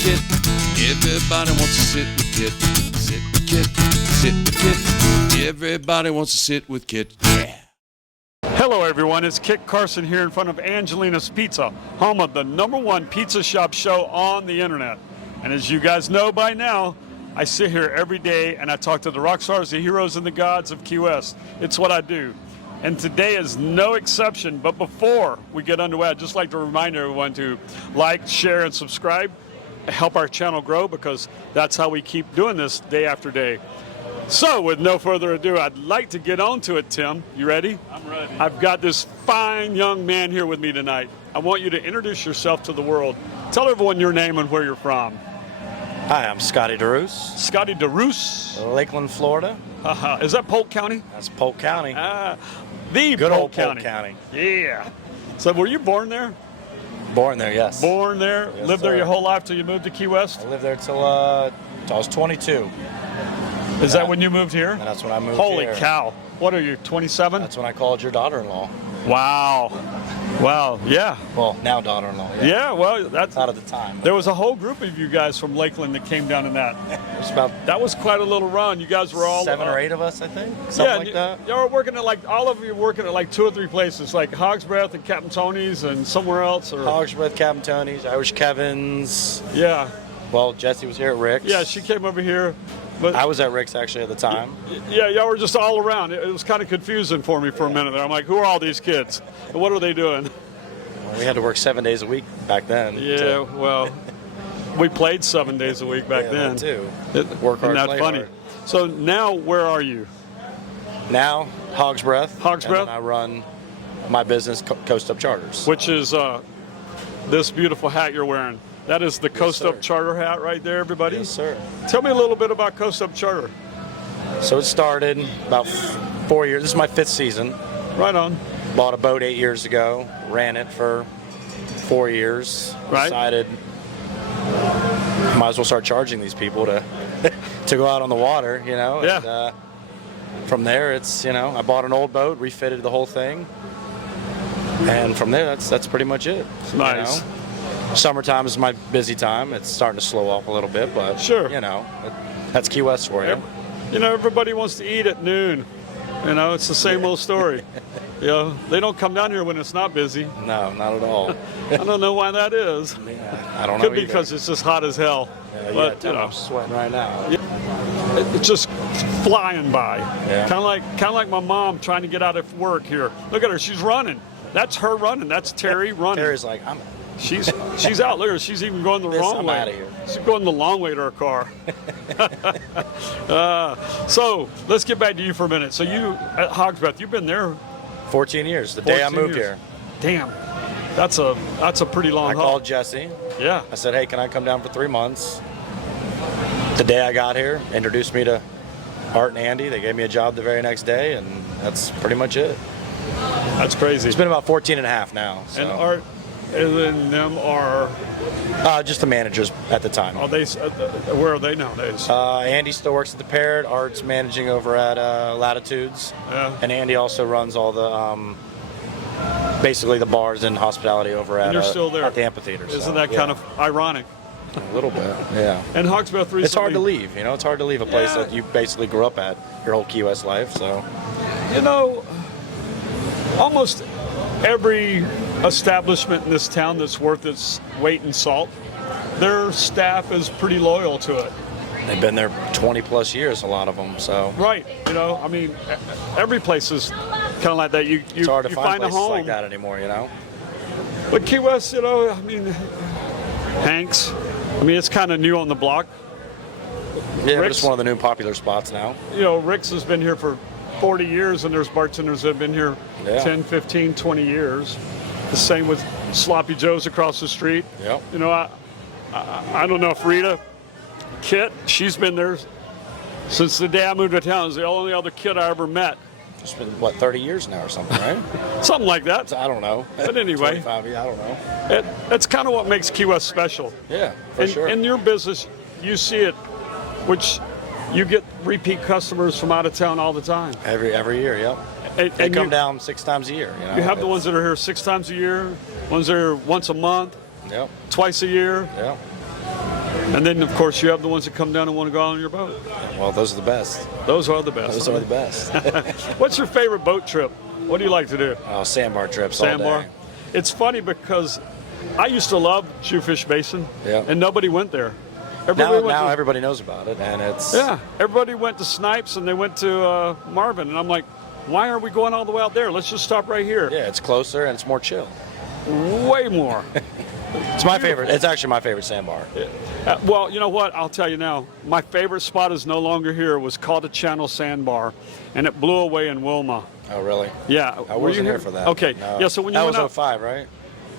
Kit. Everybody wants to sit with Kit. Sit with Kit. Sit with Kit. Everybody wants to sit with Kit. Yeah. Hello everyone, it's Kit Carson here in front of Angelina's Pizza, home of the #1 pizza shop show on the internet. And as you guys know by now, I sit here every day and I talk to the rock stars, the heroes, and the gods of Key West. It's what I do. And today is no exception. But before we get underway, I'd just like to remind everyone to like, share, and subscribe. Help our channel grow, because that's how we keep doing this day after day. So with no further ado, I'd like to get on to it, Tim. You ready? I'm ready. I've got this fine young man here with me tonight. I want you to introduce yourself to the world. Tell everyone your name and where you're from. Hi, I'm Scotty DeRoos. Scotty DeRoos. Lakeland, Florida. Is that Polk County? That's Polk County. The Good Polk old County. Polk County. Yeah. So were you born there? Born there, yes. Born there? Yes, Lived there sir. your whole life till you moved to Key West? I lived there till I was 22. Is that when you moved here? And that's when I moved Holy here. cow. What are you, 27? That's when I called your daughter-in-law. Wow. Wow, yeah. Well, now daughter-in-law. Yeah. Yeah, well, that's Not at the time. there was a whole group of you guys from Lakeland that came down in that. There's about That was quite a little run. You guys were all 7 or 8 of us, I think. Something like that. You were working at all of you working at 2 or 3 places, like Hogs Breath and Captain Tony's and somewhere else. Or Hogs with Captain Tony's, Irish Kevin's. yeah, Well, Jessie was here at Rick's. yeah. She came over here, but I was at Rick's actually at the time. yeah, y'all were just all around. It was kind of confusing for me for a minute there. I'm like, who are all these kids? And what are they doing? Well, we had to work 7 days a week back then. Yeah, well, we played 7 days a week back Yeah, then. that too. It, Work hard, Isn't that play funny? hard. So now, where are you? Now, Hogs Breath. Hogs and Breath? Uh, then I run my business, CoastUp Charters. Which is this beautiful hat you're wearing. That is the CoastUp sir. Charter hat right there, everybody. Yes, sir. Tell me a little bit about CoastUp Charter. So it started about 4 years. This is my 5th season. Right on. Bought a boat 8 years ago. Ran it for 4 years. Right. Decided might as well start charging these people to to go out on the water, you know. Yeah. And, from there, it's, you know, I bought an old boat, refitted the whole thing, and from there, that's pretty much it. Nice. You know? Summertime is my busy time. It's starting to slow off a little bit, but Sure. you know, that's Key West for you. You know, everybody wants to eat at noon. You know, it's the same old story. You know, they don't come down here when it's not busy. No, not at all. I don't know why that is. I don't know. Could be because it's just hot as hell. yeah, But, you know, I'm sweating right now. it's just flying by. Yeah. Kind of like my mom trying to get out of work here. Look at her, she's running. That's her running. That's Terry running. Terry's like, I'm She's out. Look at her. She's even going the wrong I'm way. outta here. She's going the long way to her car. So let's get back to you for a minute. So you at Hogs Breath, you've been there 14 years. The day I 14 moved years. here, Damn, that's a pretty long I haul. called Jessie. Yeah. I said, hey, can I come down for 3 months? The day I got here, introduced me to Art and Andy. They gave me a job the very next day, and that's pretty much it. That's crazy. It's been about 14 and a half now. So. And Art and then them are Just the managers at the time. they where are they nowadays? Andy still works at the Parrot. Art's managing over at Latitudes. Yeah. And Andy also runs all the, basically the bars and hospitality over at, you're still there. at the amphitheater. Isn't so, that yeah. kind of ironic? A little bit, yeah. And Hogs Breath recently. It's hard to leave, you know. It's hard to leave a place Yeah. that you basically grew up at your whole Key West life. So You know, almost every establishment in this town that's worth its weight in salt, their staff is pretty loyal to it. they've been there 20 plus years, a lot of them. So Right. You know, I mean, every place is kind of like that. You it's hard to you find a places home. like that anymore, you know. But Key West, you know, I mean, Hanks. I mean, it's kind of new on the block. Yeah, but Rick's- it's one of the new popular spots now. You know, Rick's has been here for 40 years, and there's bartenders that have been here Yeah. 10, 15, 20 years. The same with Sloppy Joe's across the street. Yep. You know, I don't know if Rita, Kit, she's been there since the day I moved to town. It's the only other kid I ever met. It's been, what, 30 years now or something, right? Something like that. I don't know. But anyway. 25, yeah, I don't know. That's kind of what makes Key West special. Yeah, for sure. In your business, you see it, which you get repeat customers from out of town all the time. Every year, yep. And, They and come you, down 6 times a year. You know? You have the ones that are here 6 times a year, ones that are once a month, Yep, twice a year. yep. And then, of course, you have the ones that come down and want to go on your boat. Well, those are the best. Those are the best. Those are the best. What's your favorite boat trip? What do you like to do? Oh, sandbar trips all Sandbar. day. It's funny because I used to love Jewfish Basin, Yeah. and nobody went there. Now everybody knows about it, and it's Everybody went to Snipes and they went to Marvin, and I'm like, why are we going all the way out there? Let's just stop right here. yeah, it's closer and it's more chill. Way more. It's my favorite. It's actually my favorite sandbar. Well, you know what? I'll tell you now. My favorite spot is no longer here. It was called a Channel Sandbar, and it blew away in Wilma. Oh, really? Yeah. I wasn't here for that. Okay. No. Yeah. So when you that went was out, 05, right?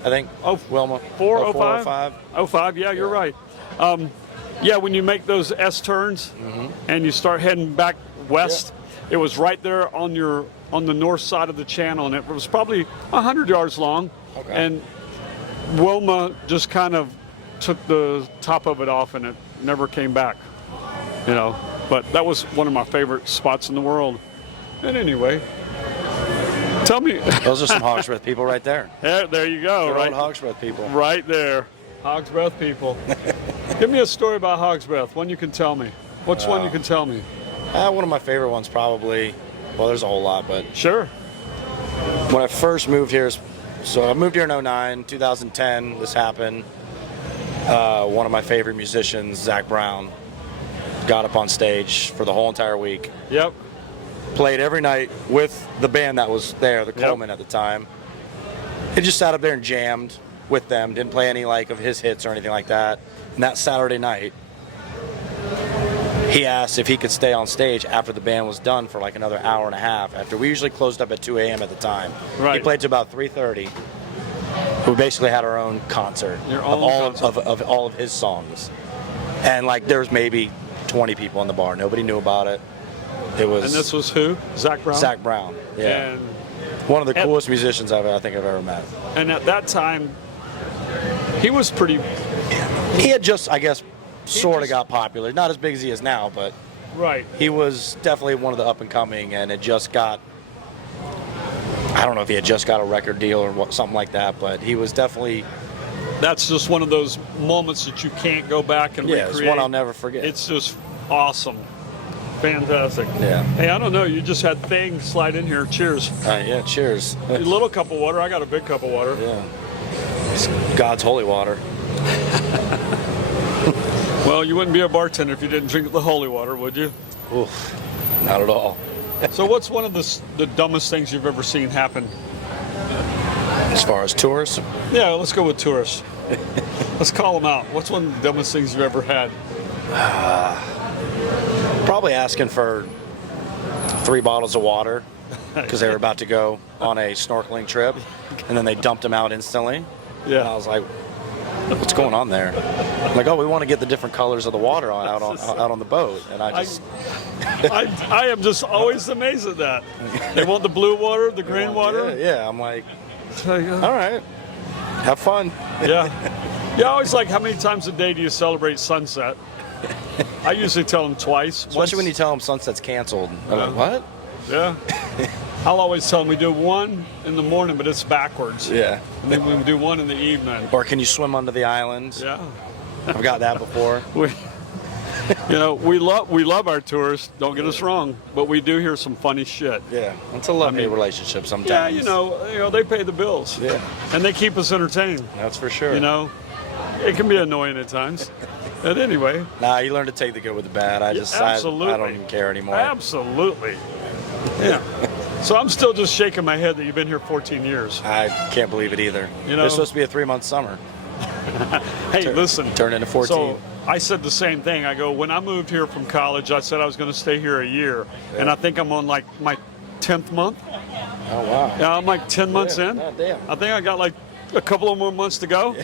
I think. Oh, Wilma. 04, 05? 05? 05. Yeah, you're right. Yeah, when you make those S turns and you start heading back west, it was right there on the north side of the channel, and it was probably 100 yards long. Okay. And Wilma just kind of took the top of it off, and it never came back. You know, but that was one of my favorite spots in the world. And anyway, tell me. Those are some Hogs Breath people right there. There you go. They're Right, old Hogs Breath people. right there. Hogs Breath people. Give me a story about Hogs Breath. One you can tell me. What's one you can tell me? One of my favorite ones probably. Well, there's a whole lot, but Sure. when I first moved here, so I moved here in 09, 2010, this happened. One of my favorite musicians, Zach Brown, got up on stage for the whole entire week. Yep. Played every night with the band that was there, the Coleman at the time. He just sat up there and jammed with them, didn't play any of his hits or anything like that. And that Saturday night, he asked if he could stay on stage after the band was done for another hour and a half. After we usually closed up at 2 a.m. at the time. Right. He played to about 3:30. We basically had our own concert of all of his songs, and there was maybe 20 people in the bar. Nobody knew about it. It was. And this was who? Zach Brown? Zach Brown. Yeah. And, One of the coolest musicians I think I've ever met. and at that time, he was pretty. He had just, I guess, sort of got popular. Not as big as he is now, but Right. he was definitely one of the up and coming, and it just got. I don't know if he had just got a record deal or something like that, but he was definitely. That's just one of those moments that you can't go back and Yeah, recreate. it's one I'll never forget. It's just awesome. Fantastic. Yeah. Hey, I don't know. You just had Thing slide in here. Cheers. Yeah, cheers. A little cup of water. I got a big cup of water. Yeah. It's God's holy water. Well, you wouldn't be a bartender if you didn't drink the holy water, would you? Oof, not at all. So what's one of the dumbest things you've ever seen happen? As far as tourists, Yeah, let's go with tourists. Let's call them out. What's one of the dumbest things you've ever had? probably asking for 3 bottles of water because they were about to go on a snorkeling trip, and then they dumped them out instantly. And I was like, what's going on there? I'm like, oh, we want to get the different colors of the water out on the boat. And I just... I am just always amazed at that. They want the blue water, the green water. Yeah, I'm like, All all right, have fun. Yeah. Yeah, I always like, how many times a day do you celebrate sunset? I usually tell them twice. Especially when you tell them sunset's canceled. I'm like, what? Yeah. I'll always tell them we do one in the morning, but it's backwards. Yeah. And then we do one in the evening. Or can you swim under the island? Yeah. I've got that before. We love our tourists, don't get us wrong, but we do hear some funny shit. Yeah, it's a love-hate relationship sometimes. Yeah, you know, they pay the bills. Yeah. And they keep us entertained. That's for sure. You know, it can be annoying at times. But anyway. Nah, you learn to take the good with the bad. I don't even care anymore. Absolutely. Yeah. So I'm still just shaking my head that you've been here 14 years. I can't believe it either. You know, it's supposed to be a 3-month summer. Hey, listen. Turn into 14. So I said the same thing. I go, when I moved here from college, I said I was going to stay here a year. Yeah. And I think I'm on like my 10th month. Oh, wow. Yeah, I'm like 10 months in. God damn. I think I got like a couple of more months to go.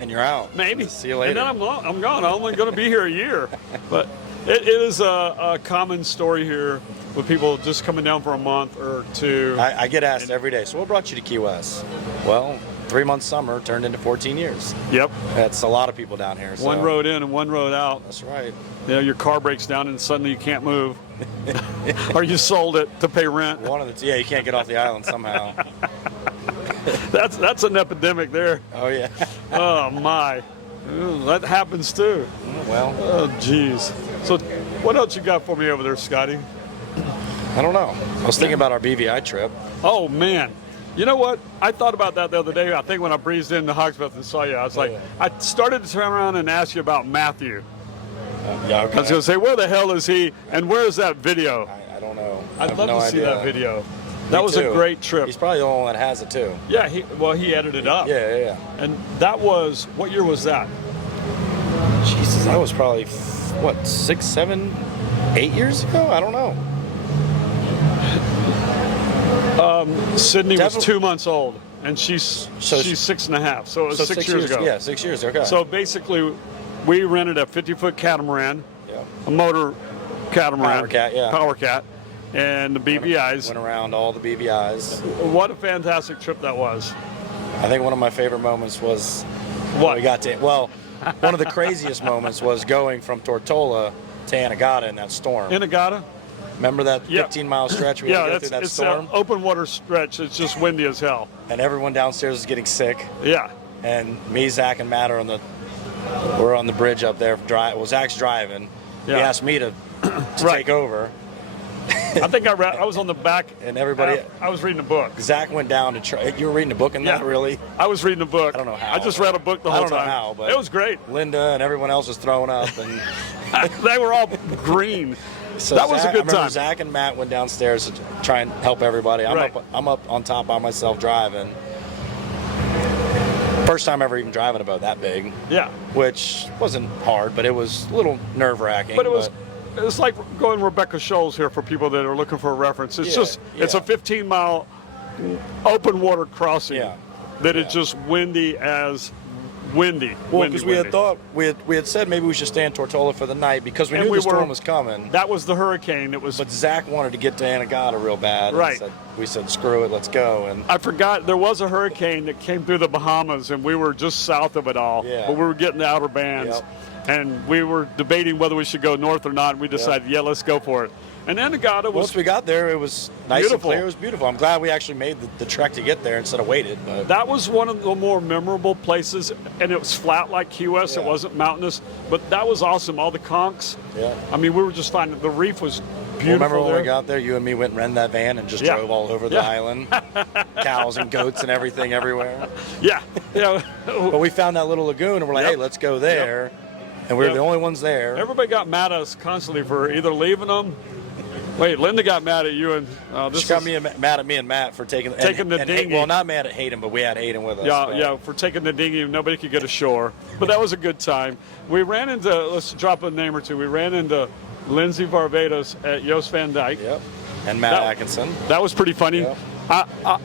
And you're out. Maybe. See you later. And then I'm gone. I'm only going to be here a year. But it is a common story here with people just coming down for a month or two. I get asked every day, so what brought you to Key West? Well, 3-month summer turned into 14 years. Yep. That's a lot of people down here. So. One road in and one road out. That's right. You know, your car breaks down and suddenly you can't move. Or you sold it to pay rent. One of the two. Yeah, you can't get off the island somehow. That's an epidemic there. Oh, yeah. Oh, my. That happens too. Well, Oh, jeez. So, what else you got for me over there, Scotty? I don't know. I was thinking about our BVI trip. Oh, man. You know what? I thought about that the other day. I think when I breezed into Hogs and saw you, I was like, Yeah. I started to turn around and ask you about Matthew. Yeah, I was okay. going to say, where the hell is he? And where is that video? I don't know. I'd have love no to see idea. that video. Me That was a too. great trip. He's probably the only one that has it too. Yeah, he edited up. Yeah. And that was, what year was that? Jesus, that was probably, what, 6, 7, 8 years ago? I don't know. Sydney was Definitely- 2 months old, and she's 6.5, so it was So 6 years ago. Yeah, 6 years, okay. So basically, we rented a 50-foot catamaran, yeah. a motor catamaran. Power cat, yeah. Power cat, and the BVIs. Went around all the BVIs. What a fantastic trip that was. I think one of my favorite moments was What? we got to, well, one of the craziest moments was going from Tortola to Anegada in that storm. Inagata? Remember that Yeah. 15-mile stretch we had Yeah, to go through that it's storm? an open water stretch. It's just windy as hell. And everyone downstairs was getting sick. Yeah. And me, Zach, and Matt we're on the bridge up there. Zach's driving. He Yeah. asked me to Right. take over. I think I was on the back. And everybody- I was reading a book. Zach went down to try. You were reading a book in that, Yeah. really? I was reading a book. I don't know how. I just read a book the whole I don't know time. how, but it was great. Linda and everyone else was throwing up. And They were all green. so That was a Zach- good I remember time. Zach and Matt went downstairs to try and help everybody. Right. I'm up on top by myself driving. First time ever even driving a boat that big, Yeah. which wasn't hard, but it was a little nerve-wracking. But it's like going Rebecca Shoals here for people that are looking for a reference. It's Yeah, it's a yeah. 15-mile open water crossing Yeah, that yeah. is just windy as windy. Well, windy, because we had windy. thought we had said maybe we should stay in Tortola for the night because we And knew we the storm were- was coming. That was the hurricane. It was. But Zach wanted to get to Anegada real bad. and Right. we said, screw it, let's go. And I forgot there was a hurricane that came through the Bahamas, and we were just south of it all. Yeah. But we were getting the outer bands, and we were debating whether we should go north or not. And we decided, yeah, let's go for it. And Anegada was. once we got there, it was nice Beautiful. and clear. It was beautiful. I'm glad we actually made the trek to get there instead of waited. But That was one of the more memorable places, and it was flat like Key West. It Yeah. wasn't mountainous, but that was awesome. All the conchs. Yeah. I mean, we were just finding the reef was beautiful. remember when there. we got there, you and me went and rented that van and just Yeah. drove all over the Yeah. island. Cows and goats and everything everywhere. Yeah. Yeah. But we found that little lagoon and we're like, Yep. hey, let's go there. And we were Yep. the only ones there. Everybody got mad at us constantly for either leaving them. Wait, Linda got mad at you, and this She got is- mad at me and Matt for taking Taking the dinghy. Well, not mad at Hayden, but we had Hayden with us. Yeah, but- yeah, for taking the dinghy. Nobody could get ashore, but that was a good time. We ran into, let's drop a name or two. We ran into Lindsay Varvatos at Joost Van Dyke. Yep. And Matt That- Atkinson. That was pretty funny. Yeah.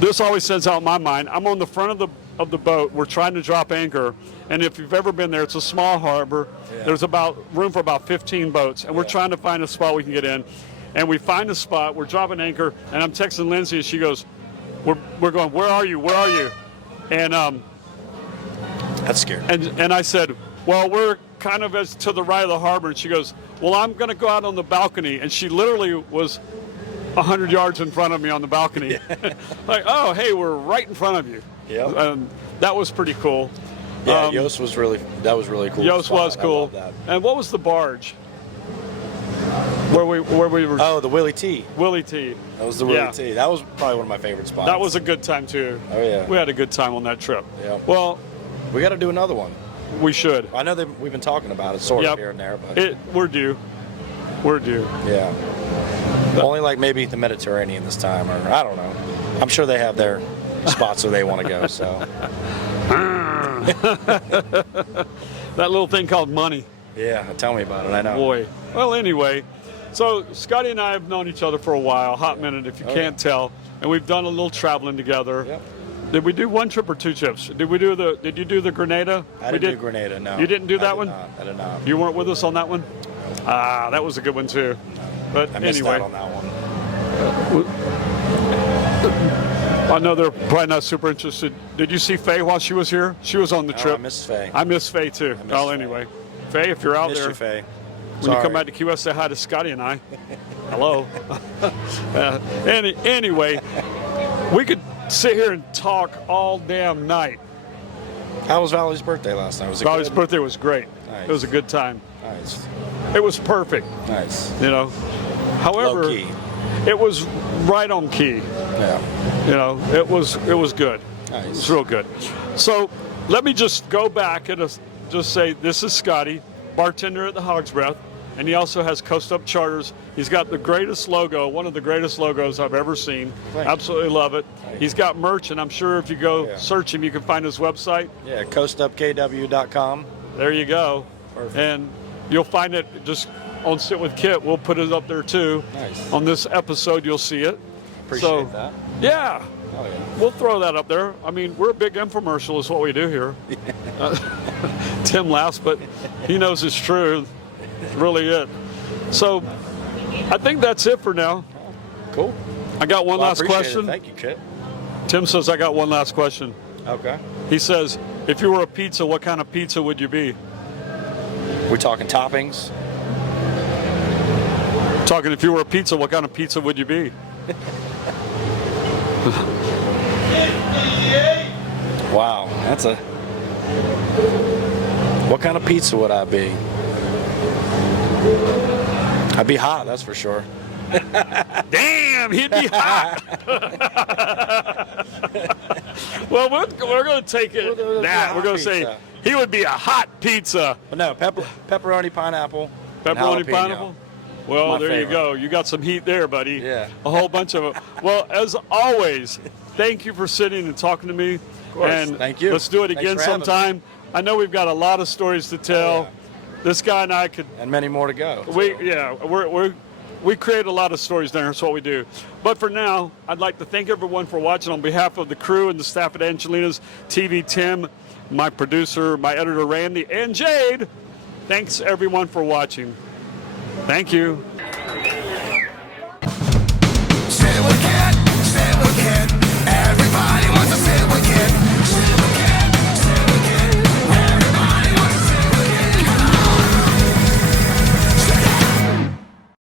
This always sends out in my mind. I'm on the front of the boat. We're trying to drop anchor, and if you've ever been there, it's a small harbor. Yeah. There's about room for about 15 boats, and we're Yeah. trying to find a spot we can get in. And we find a spot. We're dropping anchor, and I'm texting Lindsay, and she goes, "We're going. Where are you? Where are you?" And That's scary. and I said, "Well, we're kind of as to the right of the harbor." And she goes, "Well, I'm going to go out on the balcony." And she literally was 100 yards in front of me on the balcony. Like, oh, hey, we're right in front of you. Yep. That was pretty cool. Yeah, Yost was really cool. Yost was spot. I cool. love that. And what was the barge? Where we were, Oh, the Willie T. Willie T. That was the Willie Yeah. T. That was probably one of my favorite spots. That was a good time too. Oh, yeah. We had a good time on that trip. Yep. Well, We got to do another one. we should. I know that we've been talking about it sort Yep. of here and there, but We're due. We're due. yeah. Only like maybe the Mediterranean this time, or I don't know. I'm sure they have their spots where they want to go. So That little thing called money. yeah, tell me about it. I know. Boy. Well, anyway, so Scotty and I have known each other for a while, hot minute if you can't tell, and we've done a little traveling together. Yep. Did we do one trip or two trips? Did you do the Grenada? I We didn't do Grenada. No. You didn't do I that did one? not. I did not. You weren't with us on that one? Ah, that was a good one too. But I missed anyway, out on that one. I know they're probably not super interested. Did you see Faye while she was here? She was on the Oh, trip. I missed Faye. I miss Faye too. miss Well, Faye. anyway, Faye, if you're out Missed there, you, Faye. when you come Sorry. back to Key West, say hi to Scotty and I. Hello. Anyway, we could sit here and talk all damn night. How was Valerie's birthday last night? Was it Valerie's good? birthday was great. Nice. It was a good time. Nice. It was perfect. Nice. You know. However, Low key. it was right on key. Yeah. You know, it was good. Nice. It was real good. So let me just go back and just say this is Scotty, bartender at the Hogs Breath, and he also has CoastUp charters. He's got the greatest logo, one of the greatest logos I've ever seen. Absolutely love it. He's got merch, and I'm sure if you go search him, you can find his website. Yeah, CoastUpKW.com. There you go. Perfect. And you'll find it just on Sit with Kit. We'll put it up there too. Nice. On this episode, you'll see it. Appreciate that. Yeah. Oh, yeah. We'll throw that up there. I mean, we're a big infomercial is what we do here. Tim laughs, but he knows it's true. It's really it. So I think that's it for now. Cool. I got one Well, I last appreciate question. it. Thank you, Kit. Tim says I got one last question. Okay. He says, if you were a pizza, what kind of pizza would you be? We're talking toppings. Talking if you were a pizza, what kind of pizza would you be? Wow, that's a. What kind of pizza would I be? I'd be hot, that's for sure. Damn, he'd be hot. Well, we're going to take it that. We're going to say he would be a hot pizza. But no, pepperoni, pineapple. and Pepperoni, jalapeno. Pineapple? Well, My there you favorite. go. You got some heat there, buddy. Yeah. A whole bunch of them. Well, as always, thank you for sitting and talking to me. Of course. And Thank you. Let's do it Thanks again for having me. sometime. I know we've got a lot of stories to tell. Oh, yeah. This guy and I could. And many more to go. We create a lot of stories there. That's what we do. But for now, I'd like to thank everyone for watching on behalf of the crew and the staff at Angelina's TV, Tim, my producer, my editor, Randy, and Jade. Thanks, everyone, for watching. Thank you. Sit with Kit.